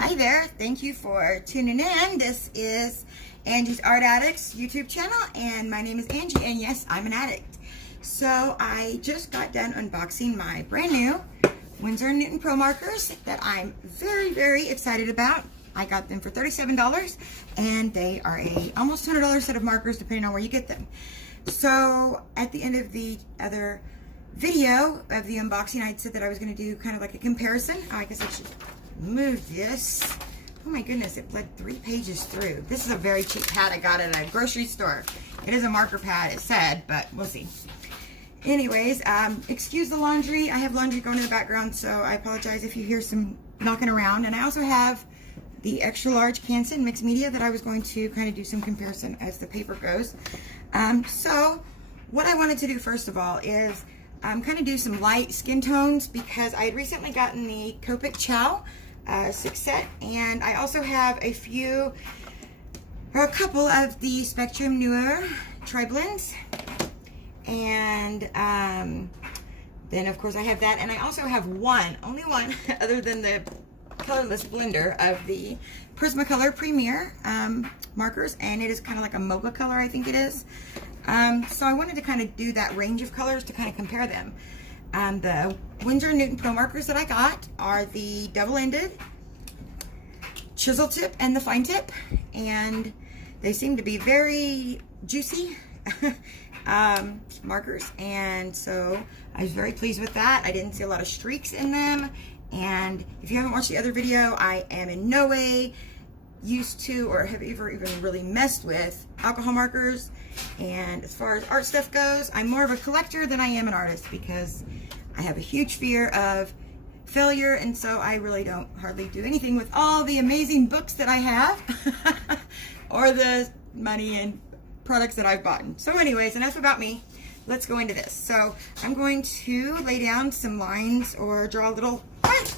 Hi there, thank you for tuning in. This is Angie's Art Addicts YouTube channel, and my name is Angie, and yes, I'm an addict. So I just got done unboxing my brand new Winsor & Newton Pro markers that I'm very, very excited about. I got them for $37, and they are a almost $200 set of markers depending on where you get them. So at the end of the other video of the unboxing, I said that I was going to do kind of like a comparison. I guess I should move this. Oh my goodness, it bled 3 pages through. This is a very cheap pad I got at a grocery store. It is a marker pad, it said, but we'll see. Anyways, excuse the laundry. I have laundry going in the background, so I apologize if you hear some knocking around. And I also have the extra large Canson mixed media that I was going to kind of do some comparison as the paper goes. So what I wanted to do first of all is kind of do some light skin tones, because I had recently gotten the Copic Chow 6 set, and I also have a couple of the Spectrum Noir tri-blends, and then of course I have that, and I also have only one other than the colorless blender of the Prismacolor Premier markers, and it is kind of like a mocha color, I think it is. So I wanted to kind of do that range of colors to kind of compare them. The Winsor & Newton Pro markers that I got are the double-ended chisel tip and the fine tip, and they seem to be very juicy markers, and so I was very pleased with that. I didn't see a lot of streaks in them, and if you haven't watched the other video, I am in no way used to or have ever even really messed with alcohol markers. And as far as art stuff goes, I'm more of a collector than I am an artist, because I have a huge fear of failure, and so I really don't hardly do anything with all the amazing books that I have or the money and products that I've bought. So anyways, enough about me. Let's go into this. So I'm going to lay down some lines or draw a little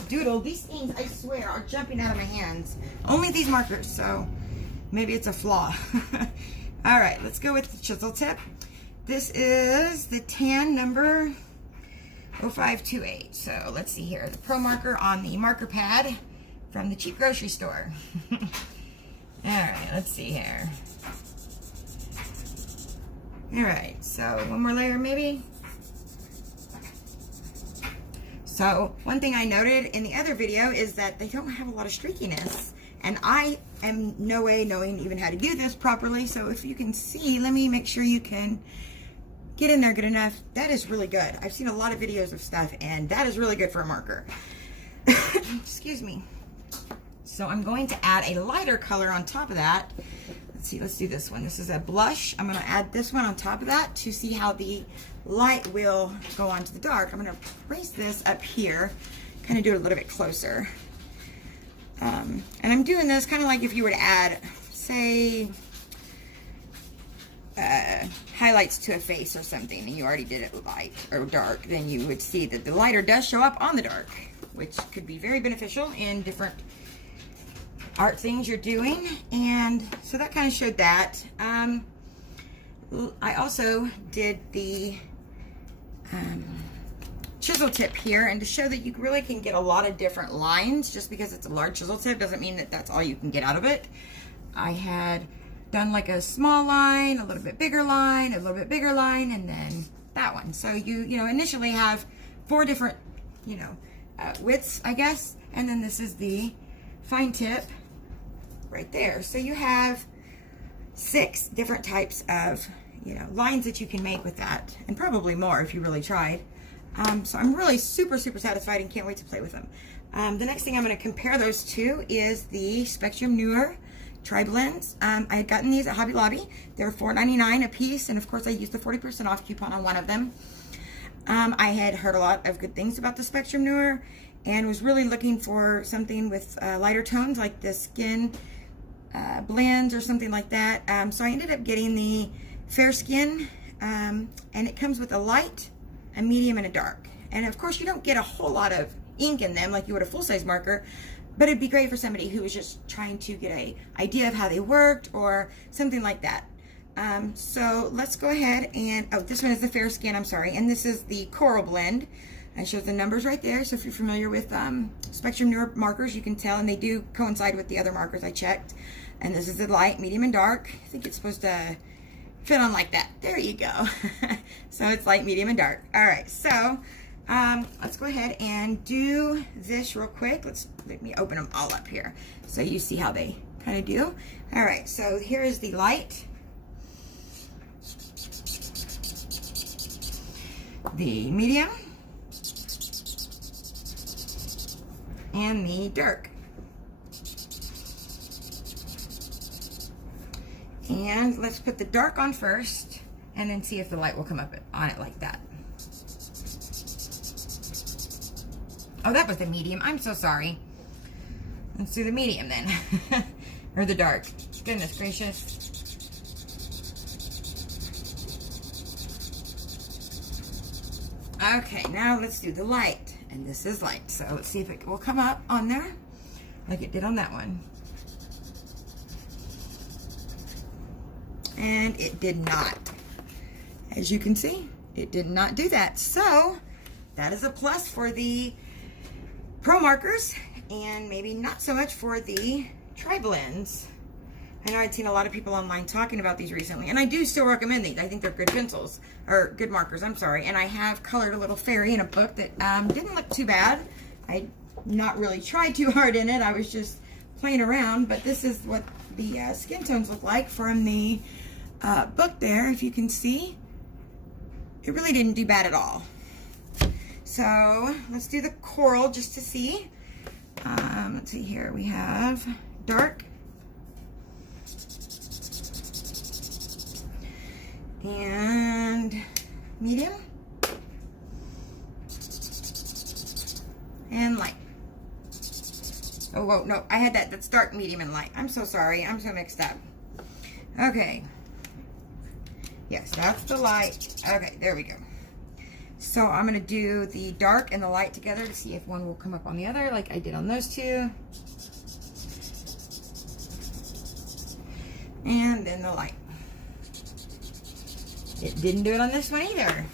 doodle. These things, I swear, are jumping out of my hands. Only these markers, so maybe it's a flaw. All right, let's go with the chisel tip. This is the tan number 0528. So let's see here. The Pro marker on the marker pad from the cheap grocery store. All right, let's see here. All right, so one more layer maybe. So one thing I noted in the other video is that they don't have a lot of streakiness, and I am no way knowing even how to do this properly. So if you can see, let me make sure you can get in there good enough. That is really good. I've seen a lot of videos of stuff, and that is really good for a marker. Excuse me. So I'm going to add a lighter color on top of that. Let's see, let's do this one. This is a blush. I'm going to add this one on top of that to see how the light will go onto the dark. I'm going to raise this up here, kind of do it a little bit closer. And I'm doing this kind of like if you were to add, say, highlights to a face or something, and you already did it light or dark, then you would see that the lighter does show up on the dark, which could be very beneficial in different art things you're doing. And so that kind of showed that. I also did the chisel tip here, and to show that you really can get a lot of different lines. Just because it's a large chisel tip doesn't mean that that's all you can get out of it. I had done like a small line, a little bit bigger line, a little bit bigger line, and then that one. So you initially have 4 different widths, I guess, and then this is the fine tip right there. So you have 6 different types of lines that you can make with that, and probably more if you really tried. So I'm really super satisfied and can't wait to play with them. The next thing I'm going to compare those to is the Spectrum Noir tri-blends. I had gotten these at Hobby Lobby. They're $4.99 a piece, and of course I used the 40% off coupon on one of them. I had heard a lot of good things about the Spectrum Noir, and was really looking for something with lighter tones like the skin blends or something like that. So I ended up getting the Fair Skin, and it comes with a light, a medium, and a dark. And of course you don't get a whole lot of ink in them like you would a full-size marker, but it'd be great for somebody who was just trying to get an idea of how they worked or something like that. So let's go ahead and, oh, this one is the Fair Skin, I'm sorry, and this is the Coral Blend. It shows the numbers right there. So if you're familiar with Spectrum Newer markers, you can tell, and they do coincide with the other markers I checked. And this is the light, medium, and dark. I think it's supposed to fit on like that. There you go. So it's light, medium, and dark. All right, so let's go ahead and do this real quick. Let me open them all up here so you see how they kind of do. All right, so here is the light, the medium, and the dark. And let's put the dark on first and then see if the light will come up on it like that. Oh, that was the medium. I'm so sorry. Let's do the medium then. Or the dark. Goodness gracious. Okay, now let's do the light. And this is light. So let's see if it will come up on there like it did on that one. And it did not. As you can see, it did not do that. So that is a plus for the Pro markers, and maybe not so much for the tri-blends. I know I'd seen a lot of people online talking about these recently, and I do still recommend these. I think they're good pencils, or good markers, I'm sorry. And I have colored a little fairy in a book that didn't look too bad. I not really tried too hard in it. I was just playing around, but this is what the skin tones look like from the book there, if you can see. It really didn't do bad at all. So let's do the coral just to see. Let's see here. We have dark and medium and light. Oh, whoa, no, I had that. That's dark, medium, and light. I'm so sorry. I'm so mixed up. Okay. Yes, that's the light. Okay, there we go. So I'm going to do the dark and the light together to see if one will come up on the other like I did on those two. And then the light. It didn't do it on this one either.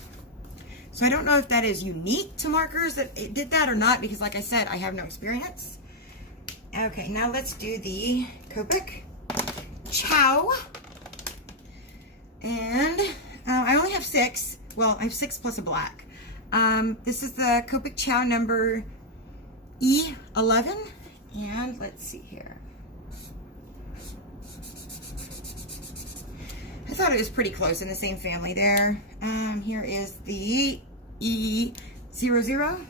So I don't know if that is unique to markers that it did that or not, because like I said, I have no experience. Okay, now let's do the Copic Chow. And I only have 6. Well, I have 6 plus a black. This is the Copic Chow number E11. And let's see here. I thought it was pretty close in the same family there. Here is the E00.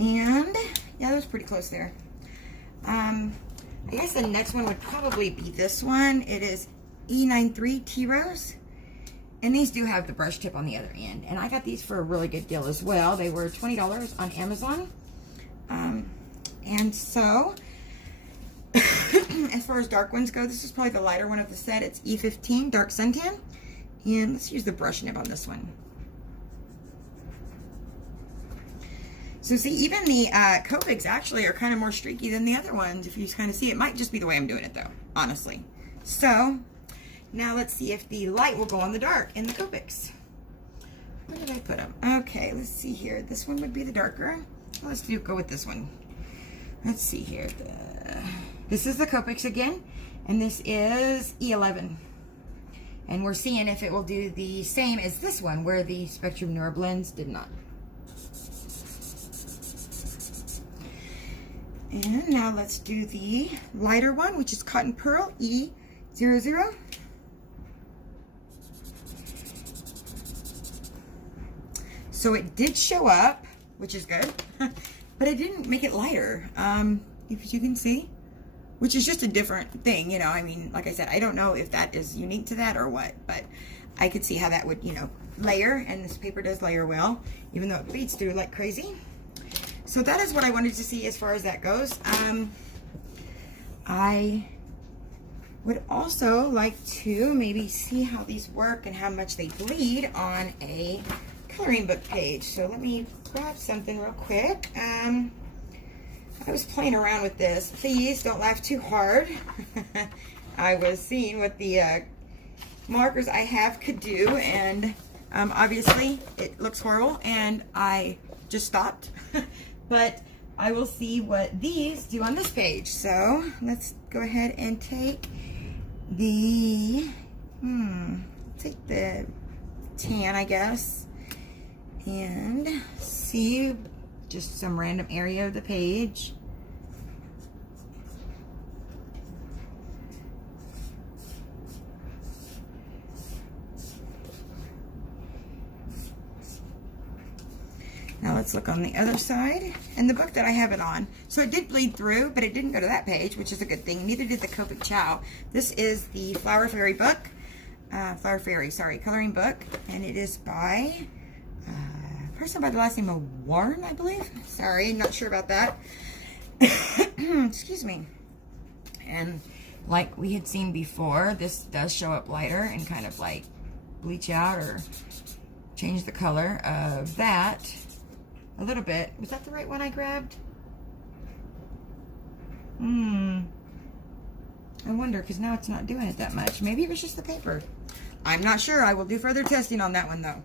And yeah, that was pretty close there. I guess the next one would probably be this one. It is E93 Tea Rose. And these do have the brush tip on the other end. And I got these for a really good deal as well. They were $20 on Amazon. And so, as far as dark ones go, this is probably the lighter one of the set. It's E15 Dark Suntan. And let's use the brush nib on this one. So see, even the Copics actually are kind of more streaky than the other ones, if you kind of see. It might just be the way I'm doing it though, honestly. So, now let's see if the light will go on the dark in the Copics. Where did I put them? Okay, let's see here. This one would be the darker. Well, let's go with this one. Let's see here. This is the Copics again, and this is E11. And we're seeing if it will do the same as this one, where the Spectrum Newer blends did not. And now let's do the lighter one, which is Cotton Pearl E00. So it did show up, which is good, but it didn't make it lighter, if you can see, which is just a different thing, you know. I mean, like I said, I don't know if that is unique to that or what, but I could see how that would, you know, layer, and this paper does layer well, even though it bleeds through like crazy. So that is what I wanted to see as far as that goes. I would also like to maybe see how these work and how much they bleed on a coloring book page. So let me grab something real quick. I was playing around with this. Please don't laugh too hard. I was seeing what the markers I have could do, and Obviously, it looks horrible, and I just stopped. But I will see what these do on this page. So let's go ahead and take the, take the tan, I guess, and see just some random area of the page. Now let's look on the other side, and the book that I have it on. So it did bleed through, but it didn't go to that page, which is a good thing. Neither did the Copic Chow. This is the Flower Fairy book, coloring book, and it is by a person by the last name of Warren, I believe. Sorry, not sure about that. Excuse me. And like we had seen before, this does show up lighter and kind of like bleach out or change the color of that a little bit. Was that the right one I grabbed? I wonder, because now it's not doing it that much. Maybe it was just the paper. I'm not sure. I will do further testing on that one though.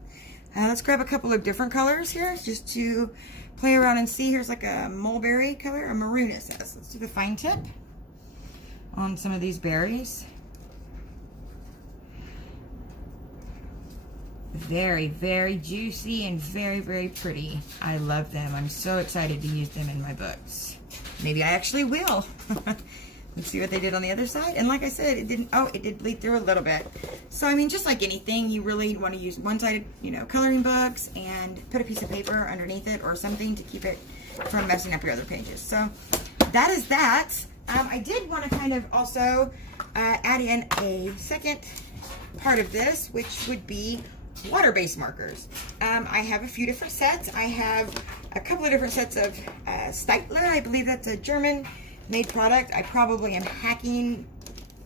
Let's grab a couple of different colors here just to play around and see. Here's like a mulberry color, a maroon it says. Let's do the fine tip on some of these berries. Very, very juicy and very, very pretty. I love them. I'm so excited to use them in my books. Maybe I actually will. Let's see what they did on the other side. And like I said, it didn't, oh, it did bleed through a little bit. So, I mean, just like anything, you really want to use one-sided, coloring books and put a piece of paper underneath it or something to keep it from messing up your other pages. So, that is that. I did want to kind of also add in a second part of this, which would be water-based markers. I have a few different sets. I have a couple of different sets of Steitler. I believe that's a German-made product. I probably am hacking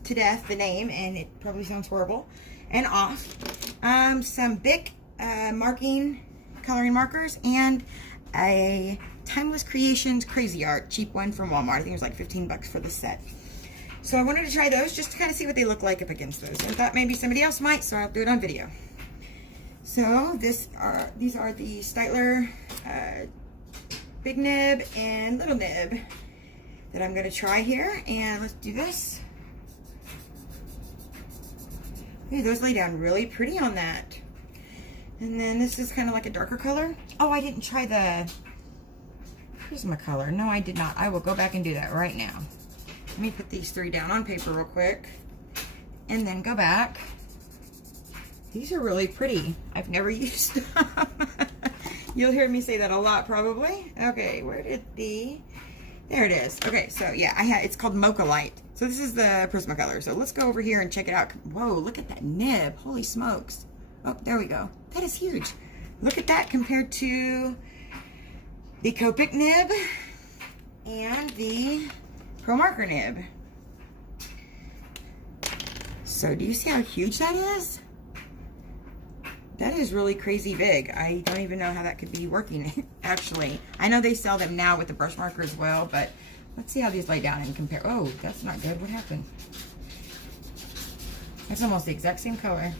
to death the name, and it probably sounds horrible and off. Some Bic coloring markers, and a Timeless Creations Crazy Art, cheap one from Walmart. I think it was like 15 bucks for the set. So I wanted to try those just to kind of see what they look like up against those. I thought maybe somebody else might, so I'll do it on video. So these are the Steitler big nib and little nib that I'm going to try here. And let's do this. Ooh, those lay down really pretty on that. And then this is kind of like a darker color. Oh, I didn't try the Prismacolor. No, I did not. I will go back and do that right now. Let me put these three down on paper real quick. And then go back. These are really pretty. I've never used them. You'll hear me say that a lot probably. Okay, where did there it is. Okay, so yeah, it's called Mocha Light. So this is the Prismacolor. So let's go over here and check it out. Whoa, look at that nib. Holy smokes. Oh, there we go. That is huge. Look at that compared to the Copic nib and the ProMarker nib. So do you see how huge that is? That is really crazy big. I don't even know how that could be working, actually. I know they sell them now with the brush marker as well, but let's see how these lay down and compare. Oh, that's not good. What happened? That's almost the exact same color.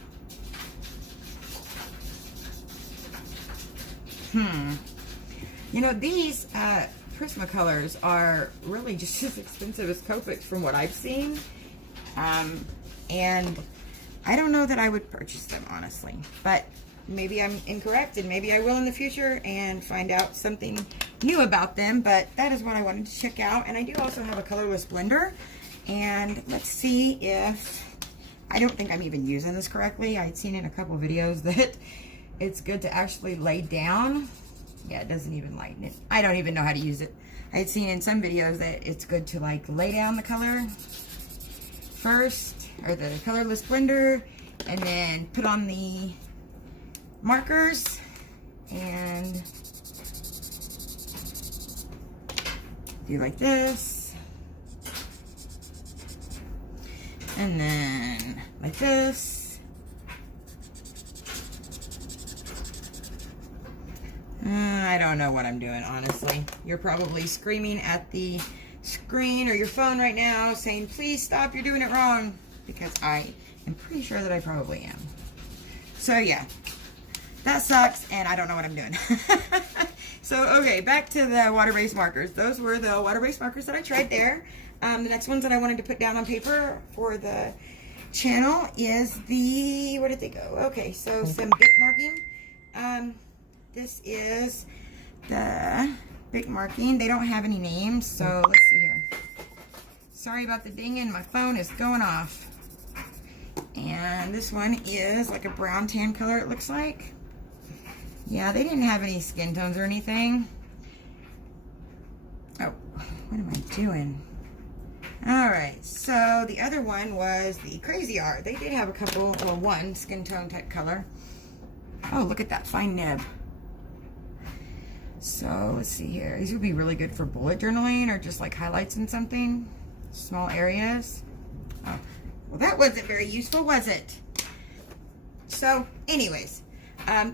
These Prismacolors are really just as expensive as Copic from what I've seen. And I don't know that I would purchase them, honestly, but maybe I'm incorrect, and maybe I will in the future and find out something new about them. But that is what I wanted to check out. And I do also have a colorless blender, and let's see if, I don't think I'm even using this correctly. I had seen in a couple videos that it's good to actually lay down. Yeah, it doesn't even lighten it. I don't even know how to use it. I had seen in some videos that it's good to like lay down the color first, or the colorless blender, and then put on the markers and do like this, and then like this. I don't know what I'm doing, honestly. You're probably screaming at the screen or your phone right now saying, please stop, you're doing it wrong, because I am pretty sure that I probably am. So yeah, that sucks, and I don't know what I'm doing. So, okay, back to the water-based markers. Those were the water-based markers that I tried there. The next ones that I wanted to put down on paper for the channel is the, where did they go? Okay, so some bit marking. This is the bit marking. They don't have any names, so let's see here. Sorry about the dinging, my phone is going off. And this one is like a brown tan color, it looks like. Yeah, they didn't have any skin tones or anything. Oh, what am I doing? Alright, so the other one was the Crazy Art. They did have a couple, or one skin tone type color. Oh, look at that fine nib. So, let's see here. These would be really good for bullet journaling or just like highlights in something. Small areas. Oh, well, that wasn't very useful, was it? So, anyways.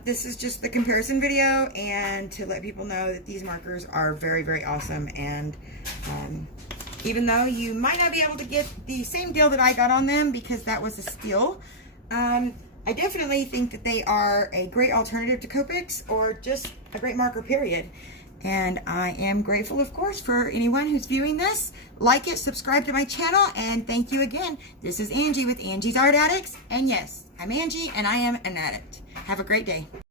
This is just the comparison video and to let people know that these markers are very, very awesome. And even though you might not be able to get the same deal that I got on them because that was a steal, I definitely think that they are a great alternative to Copics or just a great marker, period. And I am grateful, of course, for anyone who's viewing this. Like it, subscribe to my channel, and thank you again. This is Angie with Angie's Art Addicts. And yes, I'm Angie, and I am an addict. Have a great day.